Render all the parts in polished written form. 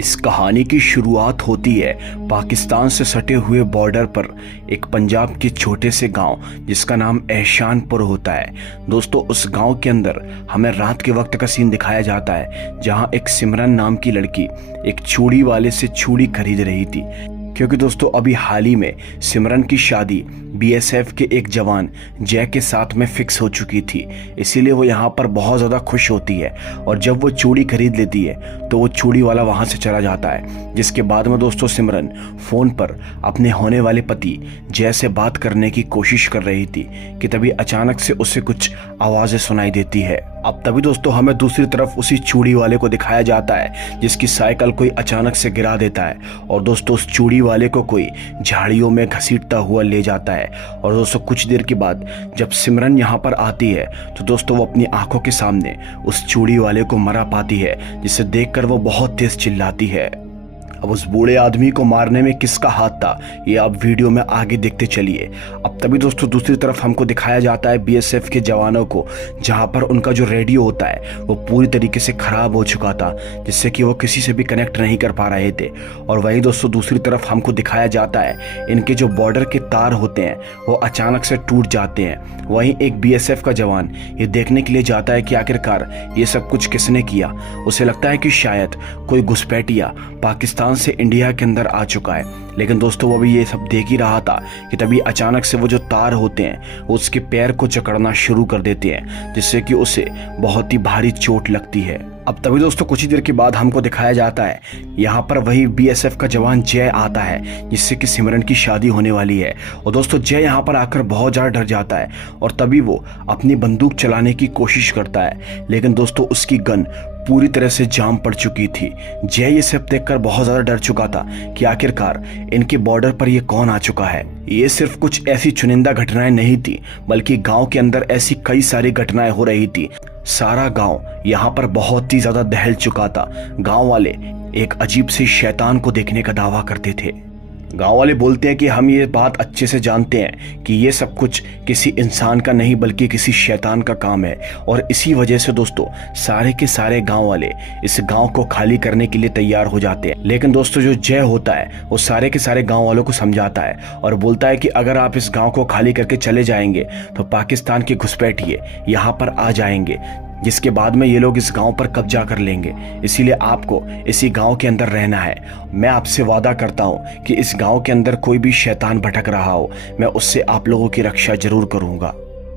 इस कहानी की शुरुआत होती है पाकिस्तान से सटे हुए बॉर्डर पर एक पंजाब के छोटे से गांव जिसका नाम एहसानपुर होता है। दोस्तों उस गांव के अंदर हमें रात के वक्त का सीन दिखाया जाता है जहां एक सिमरन नाम की लड़की एक चूड़ी वाले से चूड़ी खरीद रही थी, क्योंकि दोस्तों अभी हाल ही में सिमरन की शादी बीएसएफ के एक जवान जय के साथ में फिक्स हो चुकी थी। इसीलिए वो यहाँ पर बहुत ज़्यादा खुश होती है और जब वो चूड़ी खरीद लेती है तो वो चूड़ी वाला वहाँ से चला जाता है। जिसके बाद में दोस्तों सिमरन फ़ोन पर अपने होने वाले पति जय से बात करने की कोशिश कर रही थी कि तभी अचानक से उसे कुछ आवाज़ें सुनाई देती है। अब तभी दोस्तों हमें दूसरी तरफ उसी चूड़ी वाले को दिखाया जाता है जिसकी साइकिल कोई अचानक से गिरा देता है और दोस्तों उस चूड़ी वाले को कोई झाड़ियों में घसीटता हुआ ले जाता है। और दोस्तों कुछ देर के बाद जब सिमरन यहाँ पर आती है तो दोस्तों वो अपनी आंखों के सामने उस चूड़ी वाले को मरा पाती है, जिसे देखकर वो बहुत तेज चिल्लाती है। अब उस बूढ़े आदमी को मारने में किसका हाथ था ये आप वीडियो में आगे देखते चलिए। अब तभी दोस्तों दूसरी तरफ हमको दिखाया जाता है बीएसएफ के जवानों को, जहां पर उनका जो रेडियो होता है वो पूरी तरीके से खराब हो चुका था, जिससे कि वो किसी से भी कनेक्ट नहीं कर पा रहे थे। और वहीं दोस्तों दूसरी तरफ हमको दिखाया जाता है इनके जो बॉर्डर के तार होते हैं वो अचानक से टूट जाते हैं। वहीं एक बीएसएफ का जवान ये देखने के लिए जाता है कि आखिरकार ये सब कुछ किसने किया। उसे लगता है कि शायद कोई घुसपैठिया पाकिस्तान से इंडिया के अंदर आ चुका है, लेकिन दोस्तों वो भी ये सब देख ही रहा था कि तभी अचानक से वो जो तार होते हैं वो उसके पैर को जकड़ना शुरू कर देते हैं, जिससे कि उसे बहुत ही भारी चोट लगती है। अब तभी दोस्तों कुछ ही देर के बाद हमको दिखाया जाता है यहाँ पर वही बीएसएफ का जवान जय आता है, जिससे कि सिमरन की शादी होने वाली है। और दोस्तों जय यहाँ पर आकर बहुत ज़्यादा डर जाता है और तभी वो अपनी बंदूक चलाने की कोशिश करता है, लेकिन दोस्तों उसकी गन पूरी तरह से जाम पड़ चुकी थी। जय ये सब देखकर बहुत ज़्यादा डर चुका था कि आखिरकार इनके बॉर्डर पर ये कौन आ चुका है। ये सिर्फ कुछ ऐसी चुनिंदा घटनाएं नहीं थी, बल्कि गांव के अंदर ऐसी कई सारी घटनाएं हो रही थी। सारा गांव यहाँ पर बहुत ही ज्यादा दहल चुका था। गांव वाले एक अजीब से शैतान को देखने का दावा करते थे। गांव वाले बोलते हैं कि हम ये बात अच्छे से जानते हैं कि ये सब कुछ किसी इंसान का नहीं बल्कि किसी शैतान का काम है, और इसी वजह से दोस्तों सारे के सारे गांव वाले इस गांव को खाली करने के लिए तैयार हो जाते हैं। लेकिन दोस्तों जो जय होता है वो सारे के सारे गांव वालों को समझाता है और बोलता है कि अगर आप इस गांव को खाली करके चले जाएंगे तो पाकिस्तान के घुसपैठिए यहाँ पर आ जाएंगे, जिसके बाद में ये लोग इस गांव पर कब्जा कर लेंगे। इसीलिए आपको इसी गांव के अंदर रहना है। मैं आपसे वादा करता हूं कि इस गांव के अंदर कोई भी शैतान भटक रहा हो, मैं उससे आप लोगों की रक्षा जरूर करूंगा।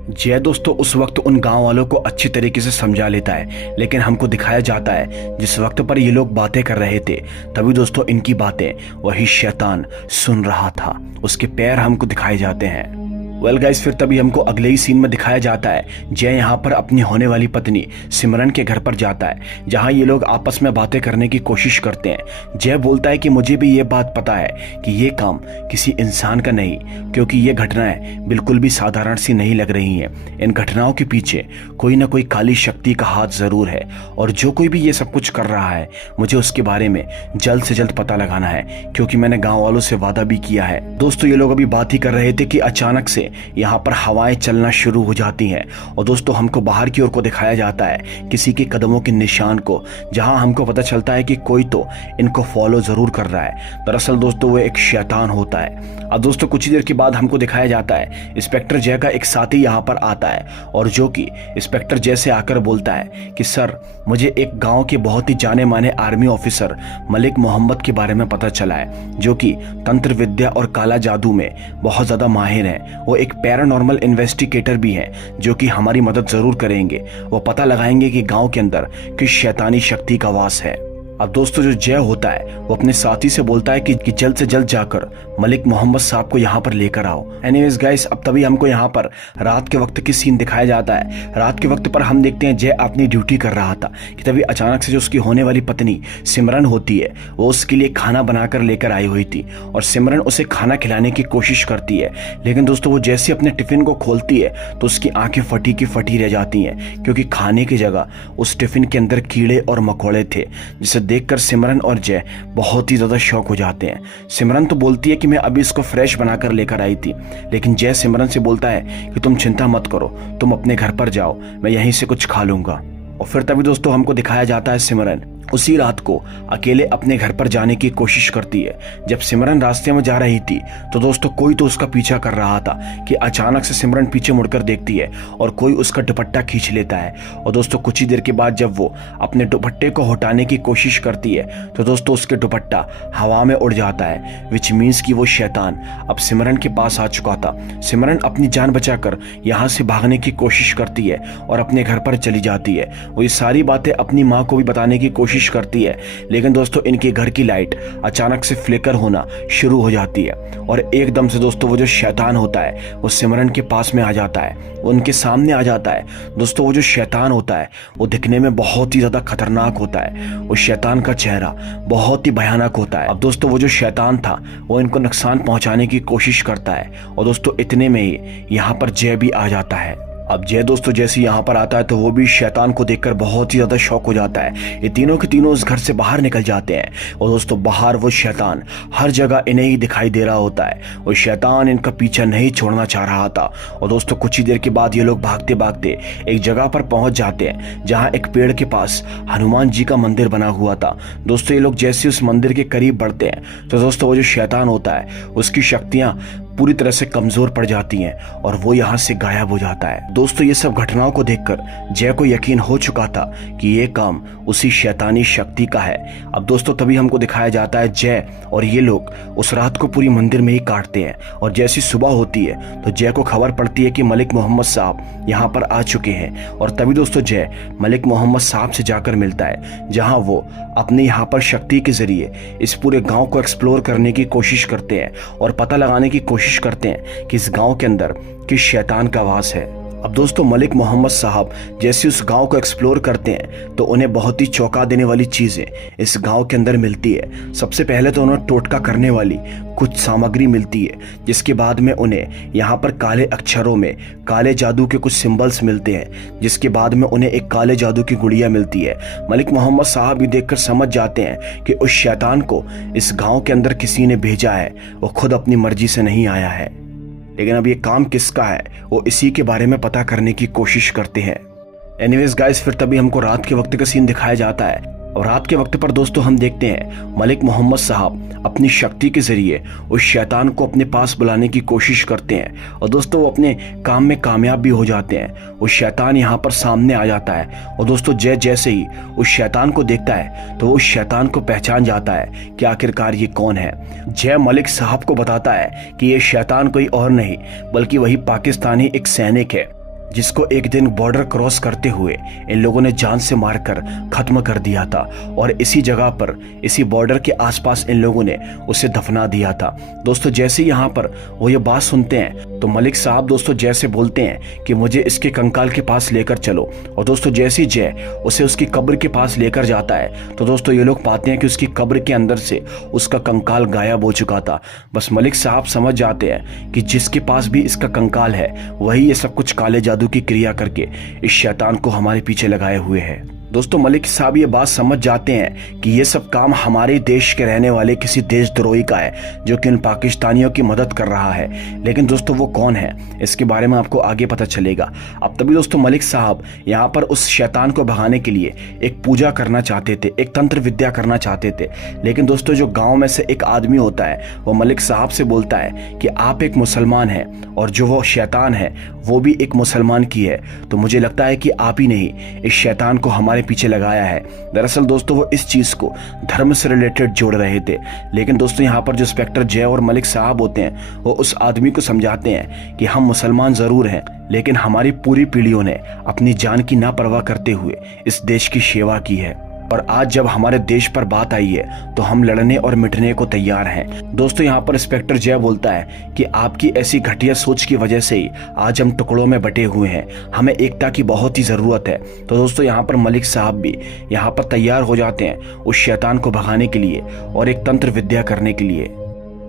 जय दोस्तों उस वक्त उन गांव वालों को अच्छी तरीके से समझा लेता है, लेकिन हमको दिखाया जाता है जिस वक्त पर ये लोग बातें कर रहे थे तभी दोस्तों इनकी बातें वही शैतान सुन रहा था। उसके पैर हमको दिखाए जाते हैं। वेल गाइस फिर तभी हमको अगले ही सीन में दिखाया जाता है जय यहाँ पर अपनी होने वाली पत्नी सिमरन के घर पर जाता है, जहाँ ये लोग आपस में बातें करने की कोशिश करते हैं। जय बोलता है कि मुझे भी ये बात पता है कि ये काम किसी इंसान का नहीं, क्योंकि ये घटनाएं बिल्कुल भी साधारण सी नहीं लग रही हैं। इन घटनाओं के पीछे कोई ना कोई काली शक्ति का हाथ जरूर है, और जो कोई भी ये सब कुछ कर रहा है मुझे उसके बारे में जल्द से जल्द पता लगाना है, क्योंकि मैंने गाँव वालों से वादा भी किया है। दोस्तों ये लोग अभी बात ही कर रहे थे कि अचानक से यहाँ पर हवाएं चलना शुरू हो जाती हैं, और दोस्तों हमको बाहर की ओर को दिखाया जाता है किसी के कदमों के निशान को, जहां हमको पता चलता है कि कोई तो इनको फॉलो जरूर कर रहा है। दरअसल दोस्तों वो एक शैतान होता है। अब दोस्तों कुछ ही देर के बाद हमको दिखाया जाता है इंस्पेक्टर जय का एक साथी यहाँ पर आता है, और जो कि इंस्पेक्टर जय से आकर बोलता है कि सर मुझे एक गाँव के बहुत ही जाने माने आर्मी ऑफिसर मलिक मोहम्मद के बारे में पता चला है, जो कि तंत्र विद्या और काला जादू में बहुत ज्यादा माहिर है। वो एक पैरानॉर्मल इन्वेस्टिगेटर भी हैं, जो कि हमारी मदद जरूर करेंगे। वो पता लगाएंगे कि गांव के अंदर किस शैतानी शक्ति का वास है। अब दोस्तों जो जय होता है वो अपने साथी से बोलता है कि जल्द से जल्द जाकर मलिक मोहम्मद साहब को यहाँ पर लेकर आओ। एनीवेज गाइस अब तभी हमको यहाँ पर रात के वक्त की सीन दिखाया जाता है। रात के वक्त पर हम देखते हैं जय अपनी ड्यूटी कर रहा था कि तभी अचानक से जो उसकी होने वाली पत्नी सिमरन होती है वो उसके लिए खाना बनाकर लेकर आई हुई थी, और सिमरन उसे खाना खिलाने की कोशिश करती है। लेकिन दोस्तों वो जैसे अपने टिफिन को खोलती है तो उसकी आंखें फटी की फटी रह जाती हैं, क्योंकि खाने की जगह उस टिफिन के अंदर कीड़े और मकोड़े थे, जिसे देखकर सिमरन और जय बहुत ही ज्यादा शॉक हो जाते हैं। सिमरन तो बोलती है कि मैं अभी इसको फ्रेश बनाकर लेकर आई थी, लेकिन जय सिमरन से बोलता है कि तुम चिंता मत करो, तुम अपने घर पर जाओ, मैं यहीं से कुछ खा लूंगा। और फिर तभी दोस्तों हमको दिखाया जाता है सिमरन उसी रात को अकेले अपने घर पर जाने की कोशिश करती है। जब सिमरन रास्ते में जा रही थी तो दोस्तों कोई तो उसका पीछा कर रहा था कि अचानक से सिमरन पीछे मुड़कर देखती है और कोई उसका दुपट्टा खींच लेता है। और दोस्तों कुछ ही देर के बाद जब वो अपने दुपट्टे को हटाने की कोशिश करती है तो दोस्तों उसके दुपट्टा हवा में उड़ जाता है, विच मीन्स कि वो शैतान अब सिमरन के पास आ चुका था। सिमरन अपनी जान बचाकर यहाँ से भागने की कोशिश करती है और अपने घर पर चली जाती है। वो ये सारी बातें अपनी माँ को भी बताने की कोशिश करती है, लेकिन दोस्तों इनके घर की लाइट अचानक से फ्लिकर होना शुरू हो जाती है और एकदम से दोस्तों वो जो शैतान होता है वो सिमरन के पास में आ जाता है, उनके सामने आ जाता है। दोस्तों वो जो शैतान होता है वो दिखने में बहुत ही ज्यादा खतरनाक होता है। वो शैतान का चेहरा बहुत ही भयानक होता है। अब दोस्तों वो जो शैतान था वो इनको नुकसान पहुंचाने की कोशिश करता है और दोस्तों इतने में ही यहाँ पर जय भी आ जाता है। अब जय दोस्तों जैसे यहाँ पर आता है तो वो भी शैतान को देखकर बहुत ही ज्यादा शॉक हो जाता है। ये तीनों के तीनों उस घर से बाहर निकल जाते हैं और दोस्तों बाहर वो शैतान हर जगह इन्हें ही दिखाई दे रहा होता है। वो शैतान इनका पीछा नहीं छोड़ना चाह रहा था और दोस्तों कुछ ही देर के बाद ये लोग भागते भागते एक जगह पर पहुंच जाते हैं जहाँ एक पेड़ के पास हनुमान जी का मंदिर बना हुआ था। दोस्तों ये लोग जैसे उस मंदिर के करीब बढ़ते हैं तो दोस्तों वो जो शैतान होता है उसकी शक्तियां पूरी तरह से कमजोर पड़ जाती हैं और वो यहाँ से गायब हो जाता है। दोस्तों ये सब घटनाओं को देखकर जय को यकीन हो चुका था कि ये काम उसी शैतानी शक्ति का है। अब दोस्तों तभी हमको दिखाया जाता है जय और ये लोग उस रात को पूरी मंदिर में ही काटते हैं और जैसी सुबह होती है तो जय को खबर पड़ती है कि मलिक मोहम्मद साहब यहाँ पर आ चुके हैं। और तभी दोस्तों जय मलिक मोहम्मद साहब से जाकर मिलता है जहाँ वो अपने यहाँ पर शक्ति के जरिए इस पूरे गाँव को एक्सप्लोर करने की कोशिश करते हैं और पता लगाने की कोशिश करते हैं कि इस गांव के अंदर किस शैतान का वास है। अब दोस्तों मलिक मोहम्मद साहब जैसे उस गांव को एक्सप्लोर करते हैं तो उन्हें बहुत ही चौंका देने वाली चीजें इस गांव के अंदर मिलती है। सबसे पहले तो उन्हें टोटका करने वाली कुछ सामग्री मिलती है, जिसके बाद में उन्हें यहाँ पर काले अक्षरों में काले जादू के कुछ सिंबल्स मिलते हैं, जिसके बाद में उन्हें एक काले जादू की गुड़िया मिलती है। मलिक मोहम्मद साहब भी देखकर समझ जाते हैं कि उस शैतान को इस गाँव के अंदर किसी ने भेजा है, वो खुद अपनी मर्जी से नहीं आया है। लेकिन अब ये काम किसका है वो इसी के बारे में पता करने की कोशिश करते हैं। एनीवेज गाइस फिर तभी हमको रात के वक्त का सीन दिखाया जाता है और रात के वक्त पर दोस्तों हम देखते हैं मलिक मोहम्मद साहब अपनी शक्ति के जरिए उस शैतान को अपने पास बुलाने की कोशिश करते हैं और दोस्तों वो अपने काम में कामयाब भी हो जाते हैं। वो शैतान यहाँ पर सामने आ जाता है और दोस्तों जय जैसे ही उस शैतान को देखता है तो वो उस शैतान को पहचान जाता है कि आखिरकार ये कौन है। जय मलिक साहब को बताता है कि ये शैतान कोई और नहीं बल्कि वही पाकिस्तानी एक सैनिक है जिसको एक दिन बॉर्डर क्रॉस करते हुए इन लोगों ने जान से मारकर खत्म कर दिया था और इसी जगह पर इसी बॉर्डर के आसपास इन लोगों ने उसे दफना दिया था। दोस्तों जैसे यहाँ पर वो ये बात सुनते हैं तो मलिक साहब दोस्तों जैसे बोलते हैं कि मुझे इसके कंकाल के पास लेकर चलो। और दोस्तों जैसे ही जय उसे उसकी कब्र के पास लेकर जाता है तो दोस्तों ये लोग पाते हैं कि उसकी कब्र के अंदर से उसका कंकाल गायब हो चुका था। बस मलिक साहब समझ जाते हैं कि जिसके पास भी इसका कंकाल है वही ये सब कुछ काले जादू की क्रिया करके इस शैतान को हमारे पीछे लगाए हुए है। दोस्तों मलिक साहब ये बात समझ जाते हैं कि ये सब काम हमारे देश के रहने वाले किसी देशद्रोही का है जो कि उन पाकिस्तानियों की मदद कर रहा है। लेकिन दोस्तों वो कौन है इसके बारे में आपको आगे पता चलेगा। अब तभी दोस्तों मलिक साहब यहाँ पर उस शैतान को भगाने के लिए एक पूजा करना चाहते थे, एक तंत्र विद्या करना चाहते थे। लेकिन दोस्तों जो गाँव में से एक आदमी होता है वो मलिक साहब से बोलता है कि आप एक मुसलमान हैं और जो वो शैतान है वो भी एक मुसलमान की है, तो मुझे लगता है कि आप ही नहीं इस शैतान को हमारे पीछे लगाया है। दरअसल दोस्तों वो इस चीज को धर्म से रिलेटेड जोड़ रहे थे। लेकिन दोस्तों यहाँ पर जो इंस्पेक्टर जय और मलिक साहब होते हैं वो उस आदमी को समझाते हैं कि हम मुसलमान जरूर हैं लेकिन हमारी पूरी पीढ़ियों ने अपनी जान की ना परवाह करते हुए इस देश की सेवा की है और आज जब हमारे देश पर बात आई है तो हम लड़ने और मिटने को तैयार हैं। दोस्तों यहाँ पर इंस्पेक्टर जय बोलता है कि आपकी ऐसी घटिया सोच की वजह से ही आज हम टुकड़ों में बटे हुए हैं, हमें एकता की बहुत ही जरूरत है। तो दोस्तों यहाँ पर मलिक साहब भी यहाँ पर तैयार हो जाते हैं उस शैतान को भगाने के लिए और एक तंत्र विद्या करने के लिए।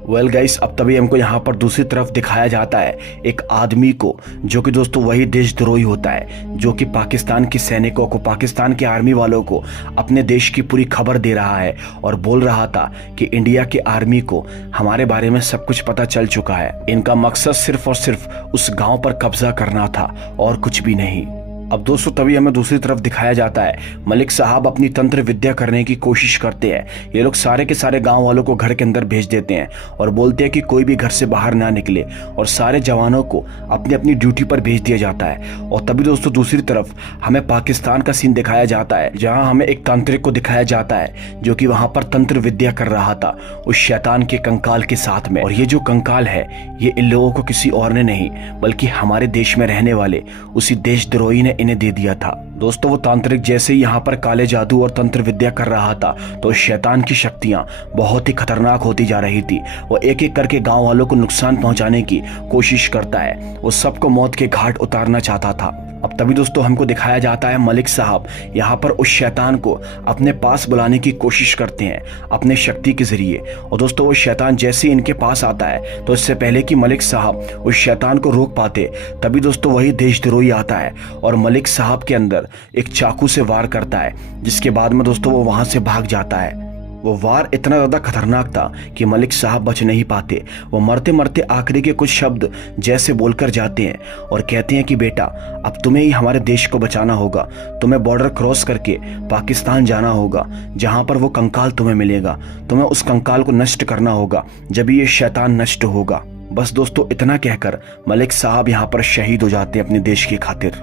वेल गाइस अब तभी हमको यहाँ पर दूसरी तरफ दिखाया जाता है एक आदमी को जो कि दोस्तों वही देशद्रोही होता है जो कि पाकिस्तान के सैनिकों को, पाकिस्तान के आर्मी वालों को अपने देश की पूरी खबर दे रहा है और बोल रहा था कि इंडिया के आर्मी को हमारे बारे में सब कुछ पता चल चुका है। इनका मकसद सिर्फ और सिर्फ उस गांव पर कब्जा करना था और कुछ भी नहीं। अब दोस्तों तभी हमें दूसरी तरफ दिखाया जाता है मलिक साहब अपनी तंत्र विद्या करने की कोशिश करते हैं। ये लोग सारे के सारे गांव वालों को घर के अंदर भेज देते हैं और बोलते हैं कि कोई भी घर से बाहर ना निकले और सारे जवानों को अपनी अपनी ड्यूटी पर भेज दिया जाता है। और तभी दोस्तों दूसरी तरफ हमें पाकिस्तान का सीन दिखाया जाता है, जहाँ हमें एक तांत्रिक को दिखाया जाता है जो कि वहां पर तंत्र विद्या कर रहा था उस शैतान के कंकाल के साथ में। और ये जो कंकाल है ये इन लोगों को किसी और ने नहीं बल्कि हमारे देश में रहने वाले उसी देशद्रोही ने इन्हें दे दिया था। दोस्तों वो तांत्रिक जैसे ही यहाँ पर काले जादू और तंत्र विद्या कर रहा था तो शैतान की शक्तियां बहुत ही खतरनाक होती जा रही थी। वो एक एक करके गांव वालों को नुकसान पहुंचाने की कोशिश करता है, वो सबको मौत के घाट उतारना चाहता था। अब तभी दोस्तों हमको दिखाया जाता है मलिक साहब यहाँ पर उस शैतान को अपने पास बुलाने की कोशिश करते हैं अपने शक्ति के जरिए। और दोस्तों वो शैतान जैसे इनके पास आता है तो इससे पहले कि मलिक साहब उस शैतान को रोक पाते तभी दोस्तों वही देशद्रोही आता है और मलिक साहब के अंदर एक चाकू से वार करता है, जिसके बाद में दोस्तों वो वहां से भाग जाता है। वो वार इतना ज़्यादा खतरनाक था कि मलिक साहब बच नहीं पाते। वो मरते मरते आखिरी के कुछ शब्द जैसे बोलकर जाते हैं और कहते हैं कि बेटा अब तुम्हें ही हमारे देश को बचाना होगा, तुम्हें बॉर्डर क्रॉस करके पाकिस्तान जाना होगा, जहां पर वो कंकाल तुम्हें मिलेगा, तुम्हें उस कंकाल को नष्ट करना होगा, जब ये शैतान नष्ट होगा। बस दोस्तों इतना कहकर मलिक साहब यहाँ पर शहीद हो जाते हैं अपने देश की खातिर।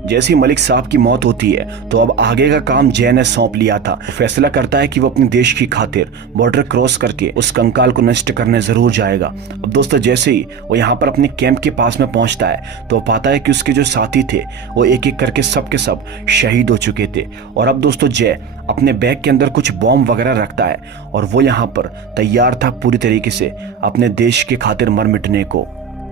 जैसे ही मलिक साहब की मौत होती है तो अब आगे का काम जय ने सौंप लिया था। फैसला करता है कि वो अपने देश की खातिर बॉर्डर क्रॉस करके उस कंकाल को नष्ट करने जरूर जाएगा। अब दोस्तों जैसे ही वो यहाँ पर अपने कैंप के पास में पहुंचता है तो पाता है कि उसके जो साथी थे वो एक एक करके सब के सब शहीद हो चुके थे। और अब दोस्तों जय अपने बैग के अंदर कुछ बॉम्ब वगैरह रखता है और वो यहाँ पर तैयार था पूरी तरीके से अपने देश के खातिर मर मिटने को।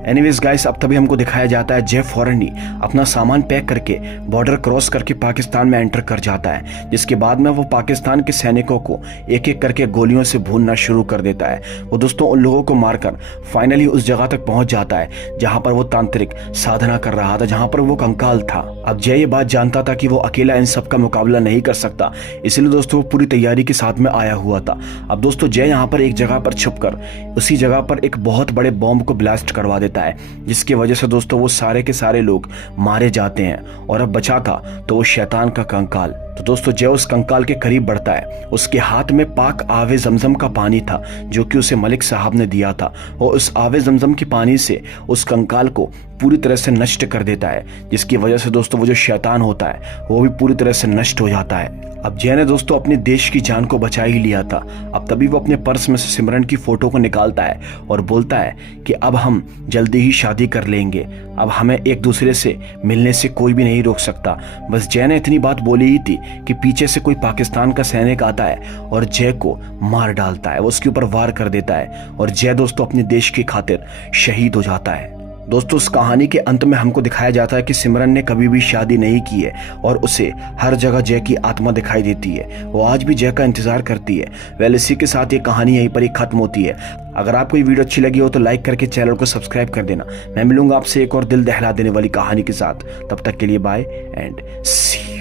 एनीवेज गाइस अब तभी हमको दिखाया जाता है जय फौरन ही अपना सामान पैक करके बॉर्डर क्रॉस करके पाकिस्तान में एंटर कर जाता है, जिसके बाद में वो पाकिस्तान के सैनिकों को एक एक करके गोलियों से भूनना शुरू कर देता है। वो दोस्तों उन लोगों को मारकर फाइनली उस जगह तक पहुंच जाता है जहां पर वो तांत्रिक साधना कर रहा था, जहां पर वो कंकाल था। अब जय ये बात जानता था कि वो अकेला इन सब का मुकाबला नहीं कर सकता, इसलिए दोस्तों वो पूरी तैयारी के साथ में आया हुआ था। अब दोस्तों जय यहाँ पर एक जगह पर छुपकर उसी जगह पर एक बहुत बड़े बॉम्ब को ब्लास्ट करवा देता है, जिसकी वजह से दोस्तों वो सारे के सारे लोग मारे जाते हैं और अब बचा था तो वो शैतान का कंकाल। तो दोस्तों जय उस कंकाल के करीब बढ़ता है, उसके हाथ में पाक आवे जमजम का पानी था जो कि उसे मलिक साहब ने दिया था। वो उस आवे जमजम के पानी से उस कंकाल को पूरी तरह से नष्ट कर देता है, जिसकी वजह से दोस्तों वो जो शैतान होता है वो भी पूरी तरह से नष्ट हो जाता है। अब जय ने दोस्तों अपने देश की जान को बचा ही लिया था। अब तभी वो अपने पर्स में से सिमरन की फोटो को निकालता है और बोलता है कि अब हम जल्दी ही शादी कर लेंगे, अब हमें एक दूसरे से मिलने से कोई भी नहीं रोक सकता। बस जय ने इतनी बात बोली ही थी कि पीछे से कोई पाकिस्तान का सैनिक आता है और जय को मार डालता है, वो उसके ऊपर वार कर देता है और जय दोस्तों अपने देश की खातिर शहीद हो जाता है। दोस्तों इस कहानी के अंत में हमको दिखाया जाता है कि सिमरन ने कभी भी शादी नहीं की है और उसे हर जगह जय की आत्मा दिखाई देती है, वो आज भी जय का इंतजार करती है। वेल इसी के साथ ये कहानी यहीं पर ही खत्म होती है। अगर आपको ये वीडियो अच्छी लगी हो तो लाइक करके चैनल को सब्सक्राइब कर देना। मैं मिलूंगा आपसे एक और दिल दहला देने वाली कहानी के साथ, तब तक के लिए बाय एंड सी।